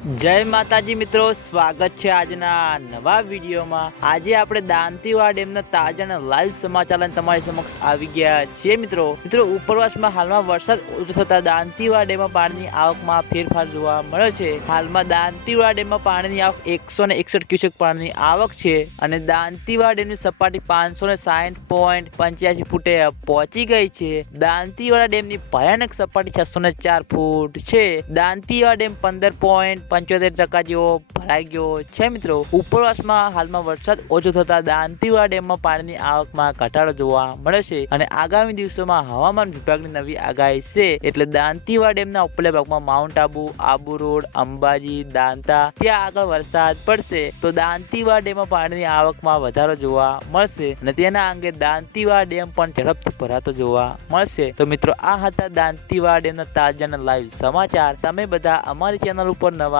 જય માતાજી મિત્રો, સ્વાગત છે આજના નવા વિડીયોમાં. આજે આપણે દાંતીવાડા ડેમના તાજા અને લાઈવ સમાચાર તમારી સમક્ષ આવી ગયા છીએ મિત્રો. મિત્રો, ઉપરવાસમાં હાલમાં વરસાદ ઓછો થતા દાંતીવાડા ડેમમાં પાણીની આવકમાં ફેરફાર જોવા મળે છે. હાલમાં દાંતીવાડા ડેમમાં પાણીની આવક એકસો ને એકસઠ ક્યુસેક પાણીની આવક છે અને દાંતીવાડા ડેમની સપાટી પાંચસો ને સાઠ પોઈન્ટ પંચ્યાસી ફૂટે પહોંચી ગઈ છે. દાંતીવાડા ડેમની ભયાનક સપાટી છસો ને ચાર ફૂટ છે. દાંતીવાડા ડેમ પંદર પોઈન્ટ પંચોતેર ટકા જેવો ભરાઈ ગયો છે મિત્રો, ઉપરવાસમાં હાલમાં વરસાદ ઓછો થતા દાંતીવાડા ડેમમાં પાણીની આવકમાં ઘટાડો જોવા મળે છે અને આગામી દિવસોમાં હવામાન વિભાગની નવી આગાહી છે. એટલે દાંતીવાડા ડેમના ઉપલા ભાગમાં માઉન્ટ આબુ આબુ રોડ, અંબાજી, દાંતા, ત્યાં આગળ વરસાદ પડશે. તો દાંતીવાડા ડેમમાં પાણીની આવકમાં વધારો જોવા મળશે અને તેના અંગે દાંતીવાડા ડેમ પણ ઝડપથી ભરાતો જોવા મળશે. તો મિત્રો, આ હતા દાંતીવાડા ડેમના તાજાના લાઈવ સમાચાર. તમે બધા અમારી ચેનલ ઉપર નવા